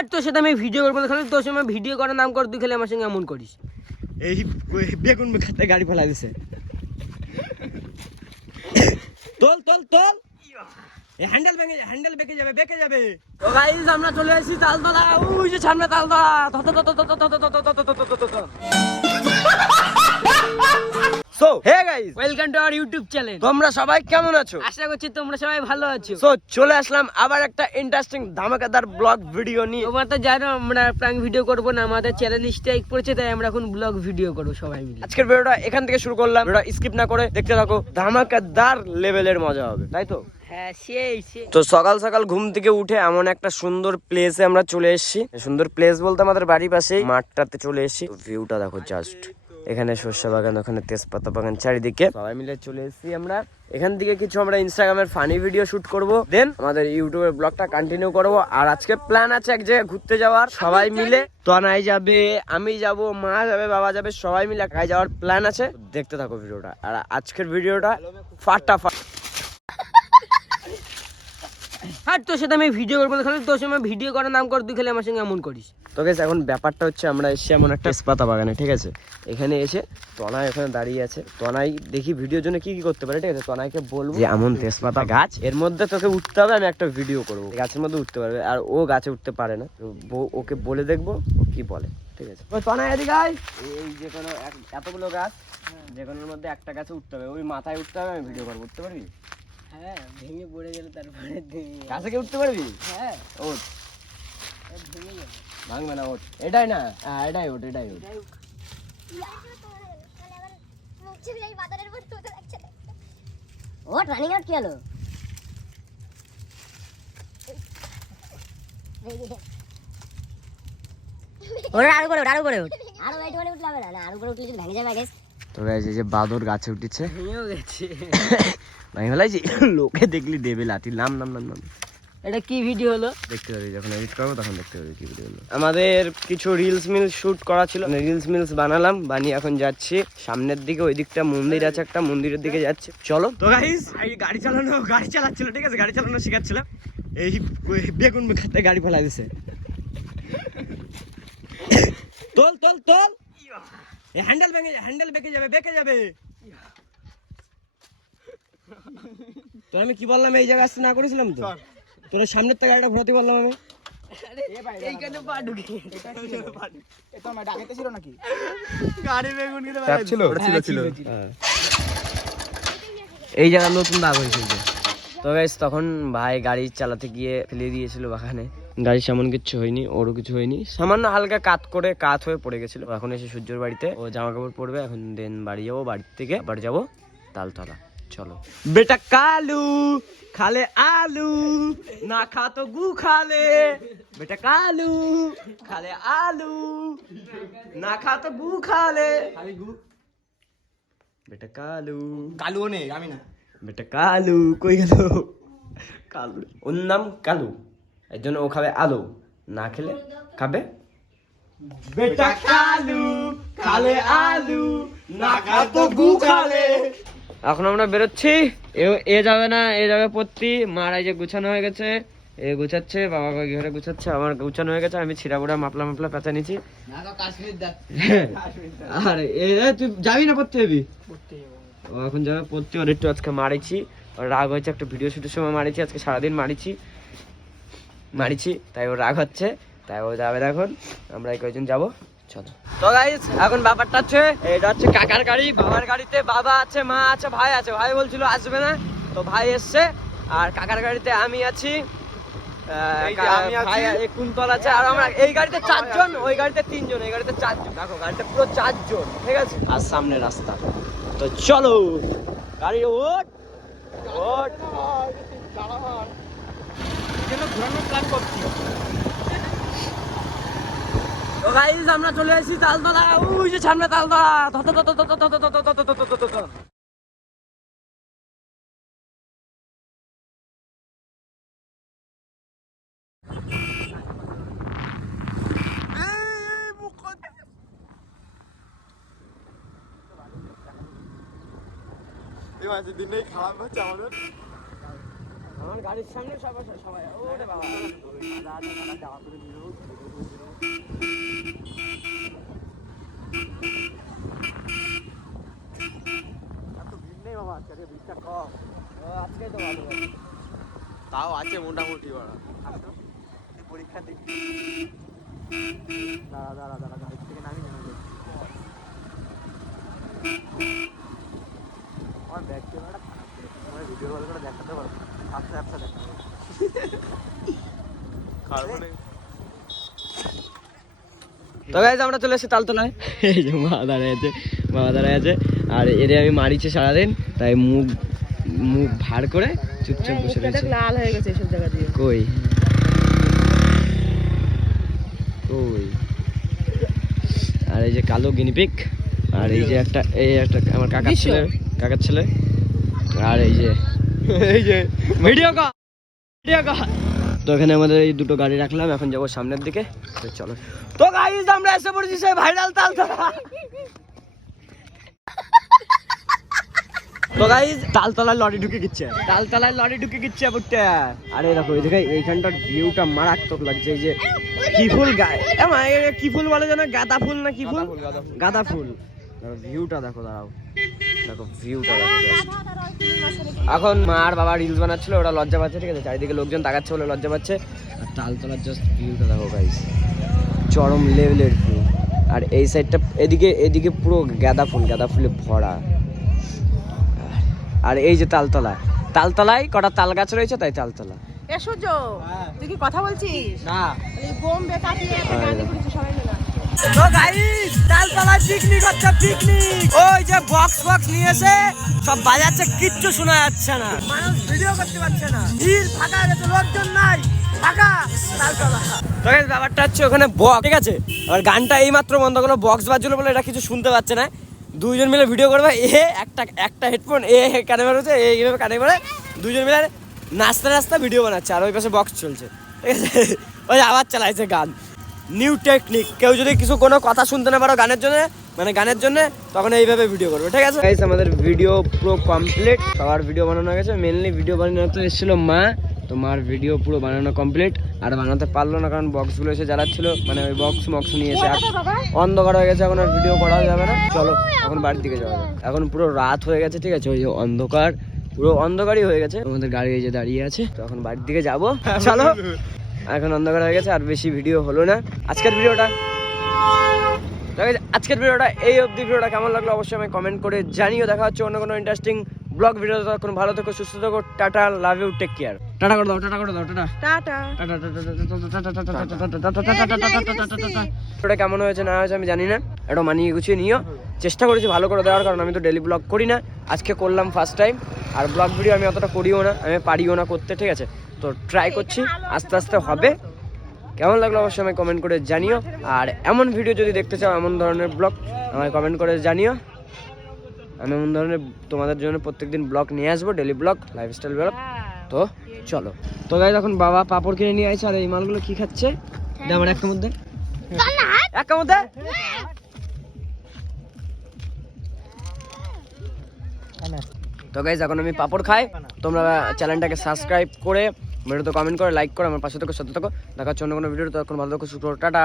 হাট তোর সাথে আমি ভিডিও করবো খালি তোর সময় ভিডিও করার নাম কর তুই খালি আমার সঙ্গে এমন করিস। এই বেগুন খাতে গাড়ি ফেলা দিছে। তোল তোল তোল হ্যান্ডেল ভেঙে যায়, হ্যান্ডেল বেঁকে যাবে বেঁকে যাবে। তো গাইস আমরা চলে আসি তালতলা, ওই যে সামনে Taltala. So hey guys, welcome to our YouTube channel. তোমরা সবাই কেমন আছো? আশা করছি তোমরা সবাই ভালো আছো। সো চলে আসলাম আবার একটা ইন্টারেস্টিং ধামাকাদার ব্লগ ভিডিও নিয়ে। তোমরা তো জানো আমরা প্র্যাঙ্ক ভিডিও করব না, আমাদের চ্যানেল স্ট্রাইক পড়েছে, তাই আমরা এখন ব্লগ ভিডিও করব সবাই মিলে। আজকের ভিডিওটা এখান থেকে শুরু করলাম, ভিডিওটা স্কিপ না করে দেখতে থাকো, ধামাকাদার লেভেলের মজা হবে, তাই তো? হ্যাঁ সেই। তো সকাল সকাল ঘুম থেকে উঠে এমন একটা সুন্দর প্লেসে আমরা চলে এসেছি। সুন্দর প্লেস বলতে আমাদের বাড়ির পাশেই মাঠটাতে চলে এসেছি। ভিউটা দেখো জাস্ট, এখানে সর্ষে বাগান, ওখানে তেজপাতা বাগান, চারিদিকে সবাই মিলে চলে এসেছি আমরা। এখান থেকে কিছু আমরা ইনস্টাগ্রামের ফানি ভিডিও শুট করব, দেন আমাদের ইউটিউবের ব্লগটা কন্টিনিউ করব। আর আজকে প্ল্যান আছে এক জায়গায় ঘুরতে যাওয়ার, সবাই মিলে। তনাই যাবে, আমি যাব, মা যাবে, বাবা যাবে, সবাই মিলে একাই যাওয়ার প্ল্যান আছে। দেখতে থাকো ভিডিওটা। আর আজকের ভিডিওটা ফাটাফাট। হাট তোর সাথে আমি ভিডিও করবো খালি তোর সময় ভিডিও করার নাম কর তুই খালি আমার সঙ্গে এমন করিস। তো গাইস এখন ব্যাপারটা হচ্ছে আমরা এসে এমন একটা তেজপাতা বাগানে, ঠিক আছে? এখানে এসে তনাই ওখানে দাঁড়িয়ে আছে। তনাই দেখি ভিডিওর জন্য কি কি করতে পারে, ঠিক আছে? তনাইকে বলবো যে এমন তেজপাতা গাছ, এর মধ্যে তোকে উঠতে হবে, আমি একটা ভিডিও করবো, গাছের মধ্যে উঠতে পারবে। আর ও গাছে উঠতে পারে না, তো ওকে বলে দেখবো ও কি বলে, ঠিক আছে? ওই তনাই এদিকে আয়। এই যে কোনো এতগুলো গাছ, যে কোনোর মধ্যে একটা গাছে উঠতে হবে, ওই মাথায় উঠতে হবে, আমি ভিডিও করবো। উঠতে পারবি? হ্যাঁ ভেঙে পড়ে গেলে তারপরে গাছে কি উঠতে পারবি? হ্যাঁ ওঠ, ভেঙে যাবে। ভাঙবে না, ওঠ। এটাই না, হ্যাঁ এটাই ওঠ, এটাই ওঠ। ওট রানিং আউট কি হলো? ওরা আরো করে ওঠ, আরো করে ওঠ, আরো ওয়েট করে উঠলে হবে না, আরো করে উঠলে যদি ভেঙে যাবে গাইস। তো গাইস এই যে বাদর গাছে উঠেছে, ভেঙেও গেছে। ভাই ফেলাইছি। লোকে দেখলি দেবে লাঠি। নাম নাম নাম নাম। এটা কি ভিডিও হলো? দেখতে পাবি যখন এডিট করবো, তখন দেখতে পাবি কি ভিডিও হলো। আমাদের কিছু রিলস মিলস শুট করা ছিল, রিলস মিলস বানালাম, বানিয়ে এখন যাচ্ছি সামনের দিকে। ওই দিকটা মন্দির আছে একটা, মন্দিরের দিকে যাচ্ছে, চলো। তো গাইস এই গাড়ি চালাচ্ছিল, ঠিক আছে? গাড়ি চালানো শেখাচ্ছিলাম। এই বেগুন খাতে গাড়ি ফেলা দিছে। তোল তোল তোল হ্যান্ডেল ভেঙে যায়, হ্যান্ডেল বেঁকে যাবে বেঁকে যাবে। তো আমি কি বললাম, এই জায়গা আসতে না করেছিলাম তো? তোর সামনের থেকে গাড়িটা ঘোরাতে বললাম আমি। এইখানে পা ঢুকে এই জায়গা নতুন দাগ হয়েছে। তো গাইস তখন ভাই গাড়ি চালাতে গিয়ে ফেলে দিয়েছিল বাগানে। গাড়ির সামন কিছু হয়নি, ওরও কিছু হয়নি, সামান্য হালকা কাত হয়ে পড়ে গেছিল। এখন এসে সূর্যের বাড়িতে ও জামা কাপড় পরবে, এখন দেন বাড়ি যাবো, বাড়ি থেকে আবার যাবো তালতলা। চলো বেটা কালু খালে আলু, না খা তো গু খালে। বেটা কালু খালে আলু, না খা তো গু খালে। বেটা কালু, কালুও নেই, আমি না। বেটা কালু কই গেল? কালু, ওর নাম কালু, এর জন্য ও খাবে আলু, না খেলে খাবে বেটা কালু খালে আলু, না খা তো গু খালে। এখন আমরা বেরোচ্ছি। এ যাবে না, এ যাবে পড়তি। মার এই যে গুছানো হয়ে গেছে, এ গুছাচ্ছে, বাবা ঘরে গুছাচ্ছে, আমার গুছানো হয়ে গেছে। আমি ছিড়া বুড়া মাপলা পেঁচা নিচ্ছি। আর তুই যাবি না পড়তে? যাবি? ও এখন যাবে পড়তে। ওর একটু আজকে মারিছি, ওর রাগ হয়েছে, একটা ভিডিও শুটের সময় মারিছি, আজকে সারাদিন মারিছি, তাই ওর রাগ হচ্ছে, তাই ও যাবে না। এখন আমরা এই কয়েকজন যাবো, চলো। তো গাইস এখন ব্যাপারটা হচ্ছে, এটা হচ্ছে কাকার গাড়ি, বাবার গাড়িতে বাবা আছে, মা আছে, ভাই আছে। ভাই বলছিল আসবে না, তো ভাই এসছে। আর কাকার গাড়িতে আমি আছি, কুন্তল আছে, আর আমরা এই গাড়িতে 4 জন, ওই গাড়িতে 3 জন, এই গাড়িতে 4 জন। দেখো গাড়িতে পুরো 4 জন, ঠিক আছে? আর সামনে রাস্তা। তো চলো গাড়ি ওঠ ওঠ। তো গাইস আমরা চলে আসি তালতলা, ওই যে সামনে তালতলা। দিনটাই খারাপ হচ্ছে আমাদের। আমার গাড়ির সামনে সবাই ওরে বাবা। পরীক্ষা কম। তাও আছে মোটামুটি বাড়া। তুই পরীক্ষা দিবি? দাঁড়া গাড়ি থেকে নামি না। আমার ব্যাগ ক্যামেরাটা খারাপ করে আমার ভিডিও কল করে দেখাতে পারবো আস্তে আস্তে দেখাবো কার্বনে। তো গাইজ আমরা চলে এসেছি তালতলায়। এই যে বাবা দাঁড়ায় আছে আর এরে আমি মারিছি সারাদিন, তাই মুখ ভার করে চুপচাপ বসে রয়েছে। লাল হয়ে গেছে এসব জায়গা দিয়ে। কই আর এই যে কালো গিনিপিক, আর এই যে একটা আমার কাকার ছেলে, আর এই যে ভিডিও কর। তো এখানে আমাদের এই দুটো গাড়ি রাখলাম, এখন যাবো সামনের দিকে। তো চলো। তো গাইস আমরা এসে পড়েছি সেই ভাইরাল তালতলা। তো গাইস তালতলায় লরি ঢুকে গিচ্ছে বুটটা। আরে দেখো এইখানটার ভিউটা মারাত্মক লাগছে। এই যে কি ফুল কি ফুল বলে যেন, গাঁদা ফুল না কি ফুল? গাঁদা ফুল। ভিউটা দেখো, দাঁড়াও দেখো ভিউটা দেখো। এখন মা আর বাবা রিলস বানাচ্ছিল, ওরা লজ্জা পাচ্ছে, ঠিক আছে, চারিদিকে লোকজন তাকাচ্ছে বলে লজ্জা পাচ্ছে। আর তালতলার জাস্ট ভিউটা দেখো গাইস, চরম লেভেলের ভিউ। আর এই সাইডটা এদিকে পুরো গাঁদা ফুলে ভরা। আর এই যে তালতলায় কটা তাল গাছ রয়েছে, তাই তালতলা। এ সূর্য, তুই কি কথা বলছিস? না এই বোম্বে কাটিয়ে একটা গাড়ি করেছিস সবাই মিলে। তো গাইস তালতলায় পিকনিক হচ্ছে, ওই যে বক্স নিয়েছে, সব বাজাচ্ছে, কিচ্ছু শোনা যাচ্ছে না, মানুষ ভিডিও করতে পারছে না, ভিড় ফাঁকা গেছে, লোকজন নাই, ফাঁকা তালতলা। তো গাইস ব্যাপারটা হচ্ছে ওখানে বক্স, ঠিক আছে, আর গানটা এইমাত্র বন্ধ করলো, বক্স বাজলো বলে এটা কিছু শুনতে পাচ্ছে না। দুইজন মিলে ভিডিও করবে, একটা হেডফোন কানে বেরোচ্ছে, এইভাবে কানে বেরোয়, দুজন মিলে নাচতে ভিডিও বানাচ্ছে, আর ওই পাশে বক্স চলছে, ঠিক আছে, ওই আবার চালাইছে গান। নিউ টেকনিক, কেউ যদি কোনো কথা শুনতে না পারো গানের জন্য, তখন এইভাবে ভিডিও করবে, ঠিক আছে। গাইস আমাদের ভিডিও পুরো কমপ্লিট, সবার ভিডিও বানানো গেছে, মেনলি ভিডিও বানাতে এসেছিল মা, তো মার ভিডিও পুরো বানানো কমপ্লিট। আর বানাতে পারলো না কারণ বক্সগুলো এসে জ্বালাচ্ছিল, মানে ওই বক্স নিয়ে এসে অন্ধকার হয়ে গেছে, এখন আর ভিডিও করা যাবে না। চলো এখন বাড়ির দিকে যাওয়া যাবে, এখন পুরো রাত হয়ে গেছে, ঠিক আছে, ওই অন্ধকার, পুরো অন্ধকারই হয়ে গেছে, আমাদের গাড়ি এই যে দাঁড়িয়ে আছে, তো এখন বাড়ির দিকে যাবো। চলো, এখন অন্ধকার হয়ে গেছে, আর বেশি ভিডিও হলো না আজকের ভিডিওটা এই অবধি। ভিডিওটা কেমন লাগলো অবশ্যই আমি কমেন্ট করে জানিও। দেখা হচ্ছে অন্য কোনো ইন্টারেস্টিং ব্লগ ভিডিও। তখন ভালো থেকো, সুস্থ থেকো, tata, love you, take care. Tata করে দাও, ভিডিওটা কেমন হয়েছে না হয়েছে আমি জানি না, এটা মানিয়ে গুছিয়ে নিও, চেষ্টা করেছি ভালো করে দেওয়ার, কারণ আমি তো ডেলি ব্লগ করি না, আজকে করলাম ফার্স্ট টাইম। আর ব্লগ ভিডিও আমি অতটা করিও না, আমি পারিও না করতে, ঠিক আছে, তো ট্রাই করছি, আস্তে আস্তে হবে। কেমন লাগলো অবশ্যই আমায় কমেন্ট করে জানিও। আর এমন ভিডিও যদি দেখতে চাও, এমন ধরনের ব্লগ আমায় কমেন্ট করে জানিও, আমি এমন ধরনের তোমাদের জন্য প্রত্যেকদিন ব্লগ নিয়ে আসবো, ডেলি ব্লগ, লাইফস্টাইল ব্লগ। তো চলো। তো গাইস এখন বাবা পাপড় কিনে নিয়ে আসছে, আর এই মালগুলো কি খাচ্ছে আমার একটা মধ্যে তো গাইস এখন আমি পাপড় খাই। তোমরা চ্যানেলটাকে সাবস্ক্রাইব করে, ভিডিওতে কমেন্ট করে, লাইক করে, আমার পাশে থেকো, সাথে থেকো। দেখা হচ্ছে অন্য কোনো ভিডিও, তখন ভালো থেকো, সুস্থ, টাটা।